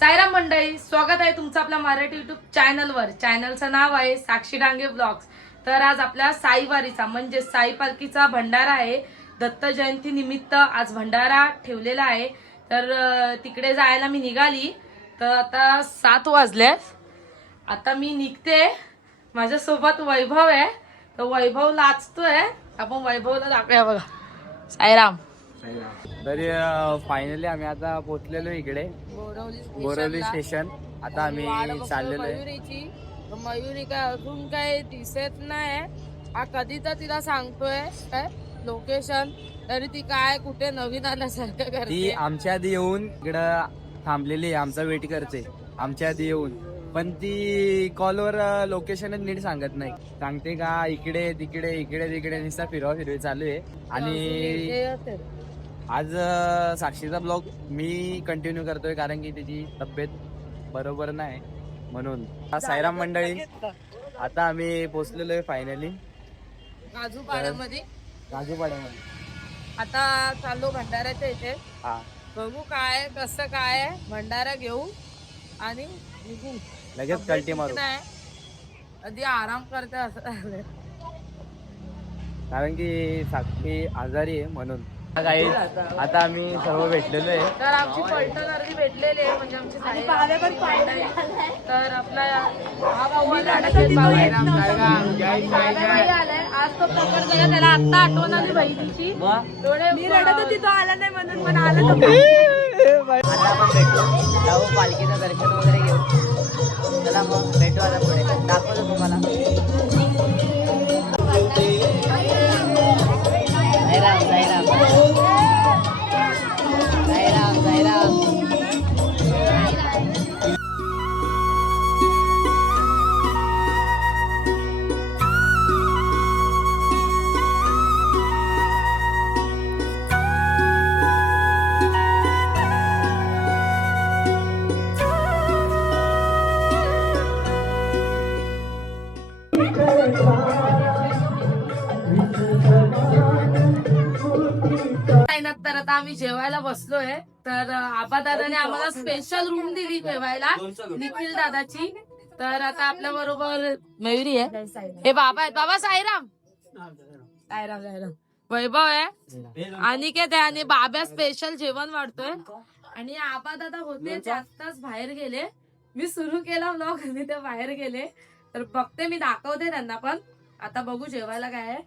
साईराम मंडळी, स्वागत आहे तुमचं आपल्या मराठी युट्यूब चॅनलवर. चॅनलचं नाव आहे साक्षी डांगे ब्लॉग्स. तर आज आपल्या साईवारीचा म्हणजे साई पालखीचा भंडारा आहे. दत्त जयंती निमित्त आज भंडारा ठेवलेला आहे. तर तिकडे जायला मी निघाली. तर आता 7 वाजले. आता मी निघते. माझ्यासोबत वैभव आहे. तर वैभव लाचतोय. आपण वैभवला दाखवूया बघा. साईराम. तरी फायनली आम्ही आता पोहोचलेलो इकडे बोरवली स्टेशन. आता आम्ही चाललेलो आहे. मयुरी काय अजून काय दिसत नाही. हा कधी तर तिला सांगतोय काय लोकेशन, तरी ती काय कुठे नवीन आल्यासारखं ती करते. आमच्या आधी येऊन इकडं थांबलेली आहे, आमचा वेट करते आमच्या आधी येऊन. पण ती कॉलवर लोकेशनच नीट सांगत नाही. सांगते का इकडे तिकडे इकडे तिकडे नुसता फिरवा फिरवी चालू आहे. आणि आज साक्षीचा ब्लॉग मी कंटिन्यू करतोय कारण की तिची तब्येत बरोबर नाही म्हणून. साईराम मंडळी, आता आम्ही पोहोचलेलो आहे फायनली काजूपाड्यामध्ये. काजूपाड्यामध्ये. आता चाललो भंडाऱ्याच्या इथे. हा, बघू काय कसं काय आहे. भंडारा घेऊ आणि निघू. लगेच कल्टी मारू नाही कधी आराम करते असं झालंय. कारण की साक्षी आजारी आहे म्हणून. आता आम्ही सर्व भेटलेलो आहे. तर आमची पलटण अर्धी भेटलेली आहे म्हणजे आमची साई तर आपला आज तो प्रकार झाला. त्याला आता आठवण आली बहिणीची. मी रडत होती, तो आला नाही म्हणून मला आलं. आता आपण भेटू, जाऊ पालखीचं दर्शन वगैरे घेऊ. चला मग भेटू आता पुढे, दाखवतो तुम्हाला. साईराम साईराम साईराम साईराम. तर आता आम्ही जेवायला बसलोय. तर आबा दादाने आम्हाला स्पेशल रूम दिली जेवायला, निखिल दादाची. तर आता आपल्या बरोबर मयुरी आहे, हे बाबा आहेत. बाबा साईराम. साईराम साईराम. वैभव आहे आणि काय त्या आणि बाबा स्पेशल जेवण वाढतोय. आणि आबा दादा होते ते आत्ताच बाहेर गेले. मी सुरू केला व्लॉग आणि ते बाहेर गेले. तर बघते, मी दाखवते त्यांना पण. आता बघू जेवायला काय आहे.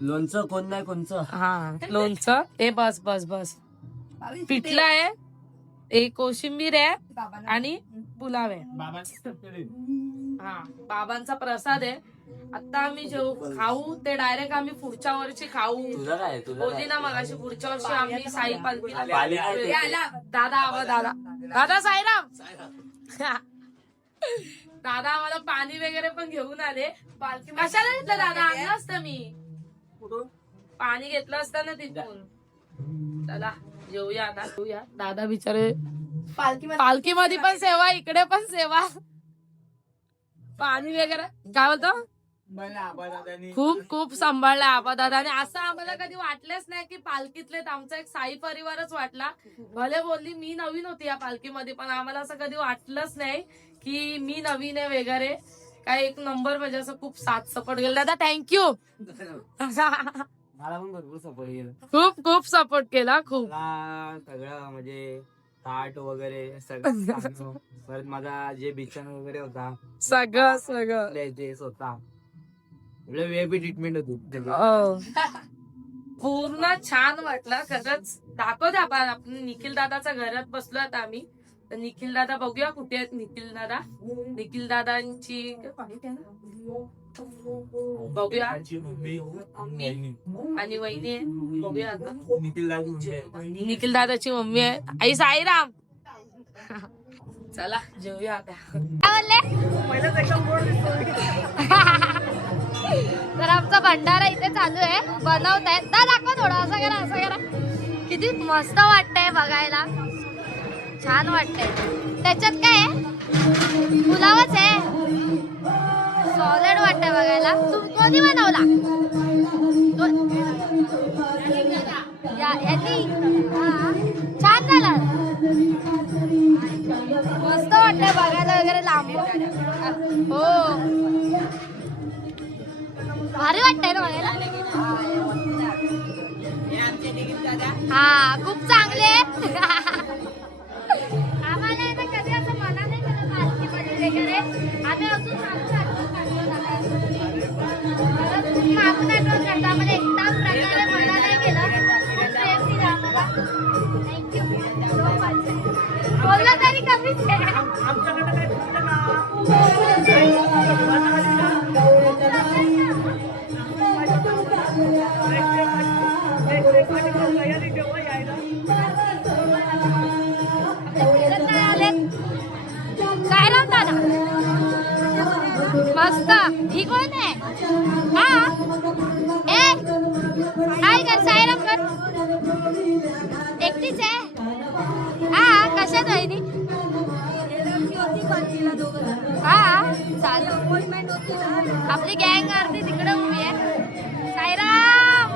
लोणचं कोण नाही कोणचं. हा, लोणचं. हे बस बस बस पिठलं आहे, एक कोशिंबीर आहे आणि पुलाव आहे. हा, बाबांचा प्रसाद आहे. आता आम्ही खाऊ ते डायरेक्ट आम्ही पुढच्या वर्षी खाऊ. बोलली ना मगाशी पुढच्या वर्षी आम्ही साई पालखीला. दादा आवा दादा दादा साईराम. दादा आम्हाला पाणी वगैरे पण घेऊन आले. पालखी कशाला घेतलं दादा? आणलं असतं मी, पाणी घेतलं असतं ना तिथून. चला जेऊया आता, जेऊया. दादा बिचारे पालखीमध्ये पण सेवा, इकडे पण सेवा. पाणी वगैरे काय बोलतो, खूप खूप सांभाळलाय आबा दादाने. असं आम्हाला कधी वाटलंच नाही की पालखीतले आमचा एक साई परिवारच वाटला. भले बोलली मी नवीन होती या पालखीमध्ये, पण आम्हाला असं कधी वाटलंच नाही की मी नवीन आहे वगैरे. काय एक नंबर म्हणजे असं खूप साथ सपोर्ट केला दादा. थँक्यू. मला पण भरपूर सपोर्ट केलं, खूप खूप सपोर्ट केला. खूप सगळं म्हणजे ताट वगैरे सगळं. परत माझा जे बिछाना वगैरे होता सगळं सगळं ड्रेस होता. व्हीआयपी ट्रीटमेंट होती. पूर्ण छान वाटलं खरंच. दाखवते आपण निखिल दादाच्या घरात बसलो आता आम्ही. तर निखिल दादा बघूया कुठे आहेत निखिल दादा. निखिल दादांची बघूया आणि वहिनी आहे. बघूया आता. निखिल दादाची मम्मी आहे आई साईराम. चला जेऊया आता. तर आमचा भंडारा इथे चालू आहे, बनवतायत. दाखवा थोडं, असं करा असं करा. किती मस्त वाटतंय बघायला, छान वाटतंय. त्याच्यात काय आहे, पुलावच आहे. सॉलिड वाटतंय बघायला. कोणी बनवला? यांनी. छान झाला. मस्त वाटतंय बघायला वगैरे लांबून. हो भारी वाटतंय ना बघायला. हा खूप चांगले. आम्हाला आहे ना कधी असं मना नाही करत पालखीमध्ये वगैरे. आम्ही अजून खूप मागून आठवण करतो. आम्हाला एकदा प्रकारे मना नाही केलं. प्रेम दिलं आम्हाला. Thank you so much. बोललं तरी कमीच आहे. काय राहता ना मस्त. ही कोण आहे? हा ए हाय कर सायराम कर. एकटीच आहे. हा कशात वहिनी? हा चालेल. आपली गँग अर्धी तिकडे उभी आहे. सायराम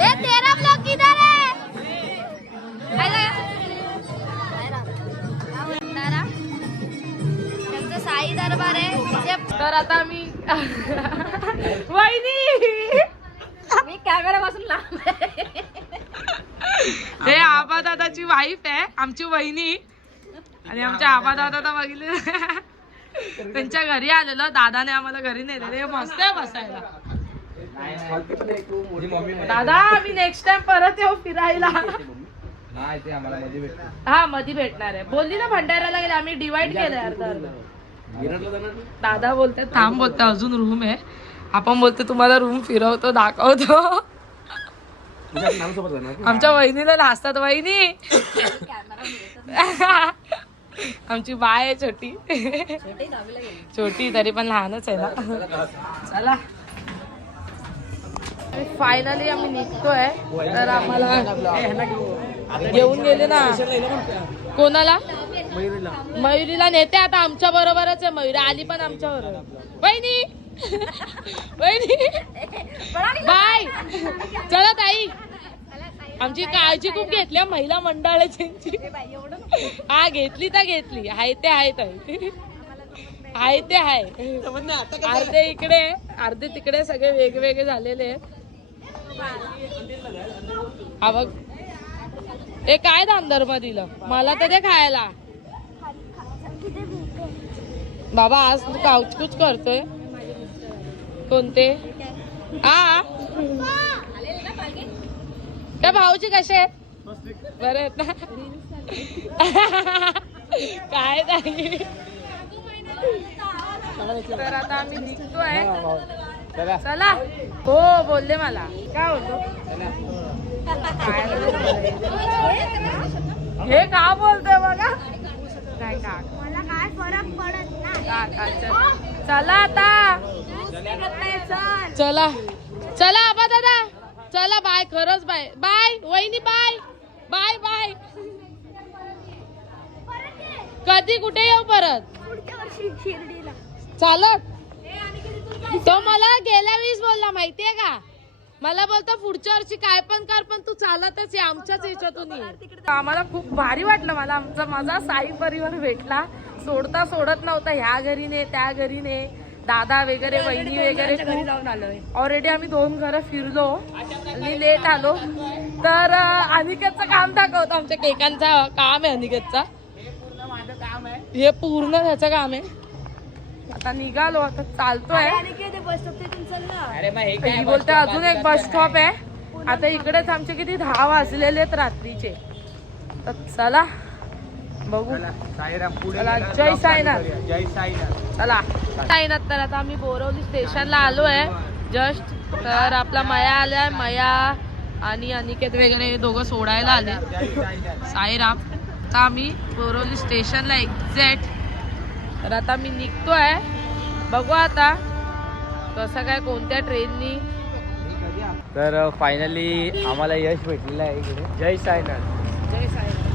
ए तेरा ब्लॉग किधर है? त्यांचं साई दरबार आहे. तर आता मी वहिनी मी कॅमेरापासून लांब आहे. हे आबा दादाची वाईफ आहे, आमची वहिनी. आणि आमच्या आबा दादा तर बघितले त्यांच्या घरी आलेलो. दादाने आम्हाला घरी नेलेले. मस्त आहे बसायला. दादा आम्ही नेक्स्ट टाइम परत येऊ फिरायला. हा मध्ये भेटणार आहे. बोलली ना भंडाऱ्याला गेले. आम्ही डिवाइड केलंय अर्धा अर्धा. दादा बोलते थांब, बोलते अजून रूम आहे. आपण बोलते तुम्हाला रूम फिरवतो दाखवतो. आमच्या वहिनीला लाजतात. वहिनी आमची बाय आहे छोटी. छोटी तरी पण लहानच आहे ना. चला फायनली आम्ही निघतोय. तर आम्हाला घेऊन गेले ना. कोणाला? मयुरीला नेते आता. आमच्या बरोबरच आहे मयुरी. आली पण आमच्या बरोबर. वहिनी वहिनी बाय. चला ताई आमची काळजी खूप घेतली महिला मंडळाची. हा घेतली तर घेतली. हाय ते आहे ताई. आहे ते आहे. अर्धे इकडे अर्धे तिकडे सगळे वेगवेगळे झालेले आहेत. हा बघ हे काय दांदर मग दिलं मला तर ते खायला. बाबा आज तू काउचकूच करतोय. कोणते? हा त्या भाऊजी कसे आहेत? बरे आहेत ना? काय नाही. तर आता आम्ही निघतोय. चला हो बोलले मला. काय होतो हे का बोलतोय बघा. काय का मला काय फरक पडत नाही. चला आता. चला चला आबा दादा चला. बाय. खरंच बाय. बाय वहिनी. Bye bye bye. कधी कुठे येऊ परत? पुढच्या वर्षी शिर्डीला चालत. तो मला गेल्या वेळेस बोलला माहितीये का. मला बोलतो पुढच्या वर्षी काय पण कर पण तू चालतच ये आमच्याच याच्यातून ये. आम्हाला खूप भारी वाटलं. मला माझा साई परिवार भेटला. सोडता सोडत नव्हता. ह्या घरी ने त्या घरी ने. दादा वगैरे वहिनी वगैरे जाऊन आलोय. ऑलरेडी आम्ही 2 घरं फिरलो आणि लेट आलो. तर अनिकेतचं काम दाखवतो. आमच्या केकांचा काम आहे अनिकेतचा. हे पूर्ण ह्याचं काम आहे. आता निघालो. आता चालतोय. ही बोलते अजून एक बस स्टॉप आहे. आता इकडेच आमचे किती 10 वाजलेले आहेत रात्रीचे. तर चला बघू. चला जय साईनाथ. जय साईनाथ. चला साईनाथ. तर आता आम्ही बोरवली स्टेशनला आलो आहे जस्ट. तर आपला मया आलाय. मया आणि अनिकेत वगैरे दोघं सोडायला आले. साईराम. तर आम्ही बोरवली स्टेशनला एक्झॅक्ट. तर आता मी निघतोय. बघू आता कसं काय कोणत्या ट्रेननी. तर फायनली आम्हाला यश भेटलेलं आहे इकडे. जय साईनाथ. जय साईनाथ.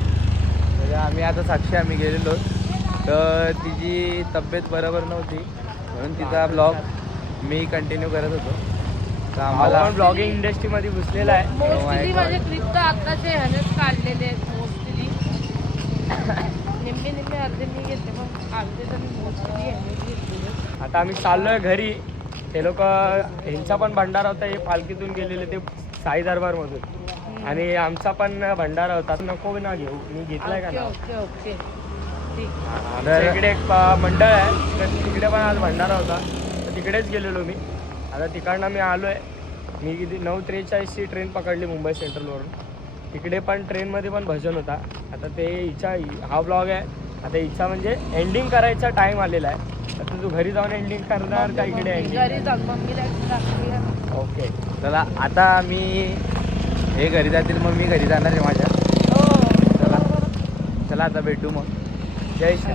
तर आम्ही आता साक्षी आम्ही गेलेलो. तर तिची तब्येत बरोबर नव्हती म्हणून तिचा ब्लॉग मी कंटिन्यू करत होतो. तर आम्हाला पण ब्लॉगिंग इंडस्ट्री मध्ये घुसलेला आहे. मोस्टली माझे क्लिप तर आताचे ह्यानेच काढलेले आहेत मोस्टली. निम्मे अर्धे मी घेते पण अर्धे तर मी मोस्टली ह्यानेच घेतलेले. आता आम्ही चाललोय घरी. ते लोक ह्यांचा पण भंडारा होता, हे पालखीतून गेलेले ते साई दरबार मधून, आणि आमचा पण भंडारा होता. नको ना घेऊ, मी घेतलाय का ना. ओके ओके ठीक. आमच्या इकडे एक मंडळ आहे, तर तिकडे पण आज भंडारा होता, तर तिकडेच गेलेलो मी. आता तिकडनं मी आलोय. मी किती 9:43ची ट्रेन पकडली मुंबई सेंट्रलवरून. तिकडे पण ट्रेनमध्ये पण भजन होता. आता ते इच्छा, हा ब्लॉग आहे आता इच्छा म्हणजे एंडिंग करायचा टाइम आलेला आहे. आता तू घरी जाऊन एंडिंग करणार का इकडे एंडिंग? घरी जाऊन मम्मीला दाखवूया. ओके, चला आता मी हे घरी जातील मग मी घरी जाणार आहे माझ्या. हो चला चला आता भेटू मग. जय श्री